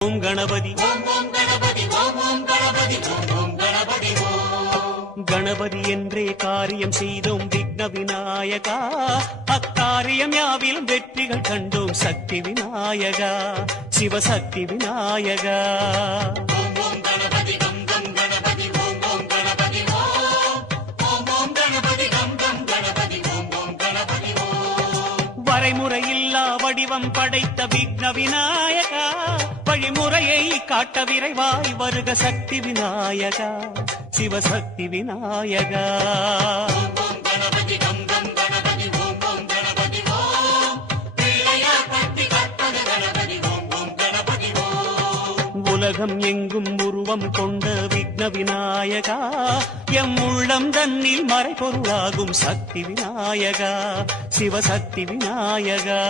ஓம் கணபதி கணபதி என்றே காரியம் செய்தோம் விக்ன விநாயகா. அக்காரியம் யாவிலும் வெற்றிகள் கண்டோம் சக்தி விநாயகா, சிவசக்தி விநாயகா. வரைமுறையில்லா வடிவம் படைத்த விக்ன விநாயகா, வழிமுறையை காட்ட விரைவாய் வருக சக்தி விநாயகா, சிவசக்தி விநாயகா. உலகம் எங்கும் உருவம் கொண்ட விக்ன விநாயகா, எம் உள்ளம் தன்னில் மறைபொருளாகும் சக்தி விநாயகா, சிவசக்தி விநாயகா.